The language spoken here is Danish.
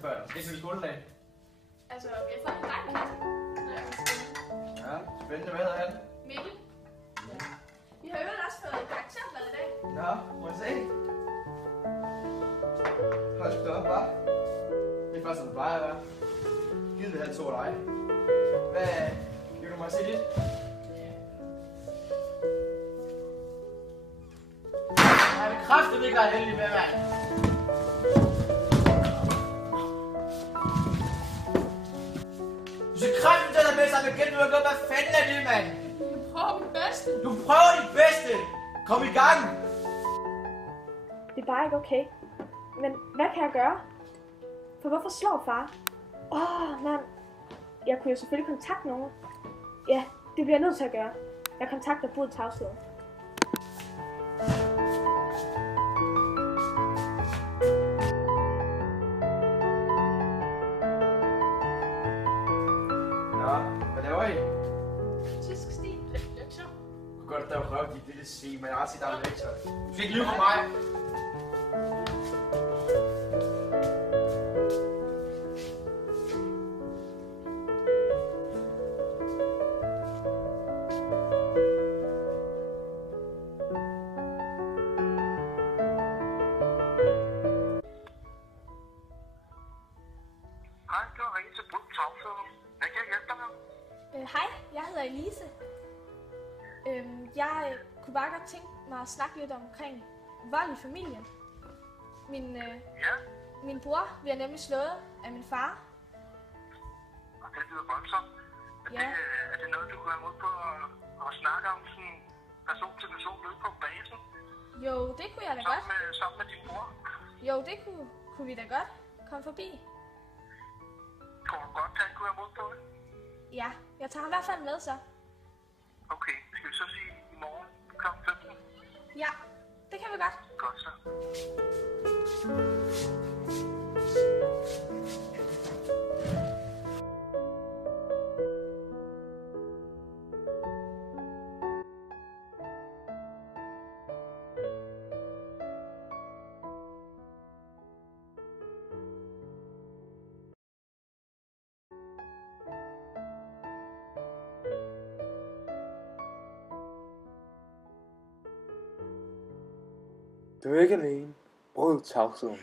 før. Det er til skoledag. Altså, vi har fået en drengekasse. Ja, spændende. Hvad hedder han? Mikkel. Ja. Vi har jo også fået et karakterblad i dag. Nå, må jeg se. Hold da op, hva'? Det er faktisk, som det plejer at være. Givet vil have to af dig. Hvad? Giv du mig at se lidt? Jeg vil kraftigt ikke være heldig med, mand. Du skal kraftigt tage dig med sammen igen, du har gået. Hvad fanden er det, mand? Jeg prøver mit bedste. Du prøver dit bedste. Kom i gang. Det er bare ikke okay. Men hvad kan jeg gøre? For hvorfor slår far? Mand. Jeg kunne jo selvfølgelig kontakte nogen. Ja, det bliver jeg nødt til at gøre. Jeg kontakter Brud Tavshed. Nå, hvad laver I? Tysk stil. Lektier. Du kan godt da røve dit lille svin, men jeg har set dig en lektor. Du skal ikke lyve for mig. Hej, du har ringet til Brud Tavshed. Hvad kan jeg hjælpe dig med? Hej, jeg hedder Elise. Jeg kunne bare godt tænke mig at snakke lidt omkring vold i familien. Ja, Min bror bliver nemlig slået af min far. og det lyder voldsomt. Ja. Er det noget, du kunne have mod på at snakke om sådan person til person ude på basen? Jo, det kunne jeg da godt. Sammen med din bror? Jo, det kunne vi da godt komme forbi. Tror du godt, han kunne have mod på det? Ja, jeg tager ham i hvert fald med så. Okay, skal vi så sige i morgen kl. 15? Ja, det kan vi godt. Godt så. Du er ikke alene. Bryd tavsheden.